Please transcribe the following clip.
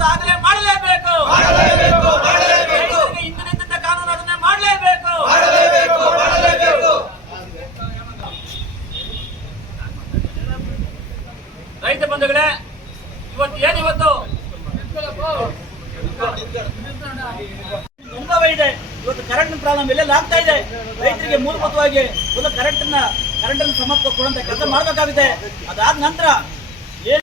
ಸಾಧನೆ ಮಾಡಲೇಬೇಕು. ಹಿಂದಿನಿಂದ ಕಾನೂನು ಅದನ್ನೇ ಮಾಡಲೇಬೇಕು. ರೈತ ಬಂಧುಗಳೇ ಇವತ್ತು ಏನಿವತ್ತು ತುಂಬವೇ ಇದೆ. ಇವತ್ತು ಕರೆಂಟ್ ಪ್ರಾಬ್ಲಮ್ ಎಲ್ಲೆಲ್ಲ ಆಗ್ತಾ ಇದೆ? ರೈತರಿಗೆ ಮೂಲಭೂತವಾಗಿ ಒಂದು ಕರೆಂಟ್ ಕರೆಂಟ್ ಅನ್ನು ಕೊಡುವಂತ ಕೆಲಸ ಮಾಡಬೇಕಾಗಿದೆ. ಅದಾದ ನಂತರ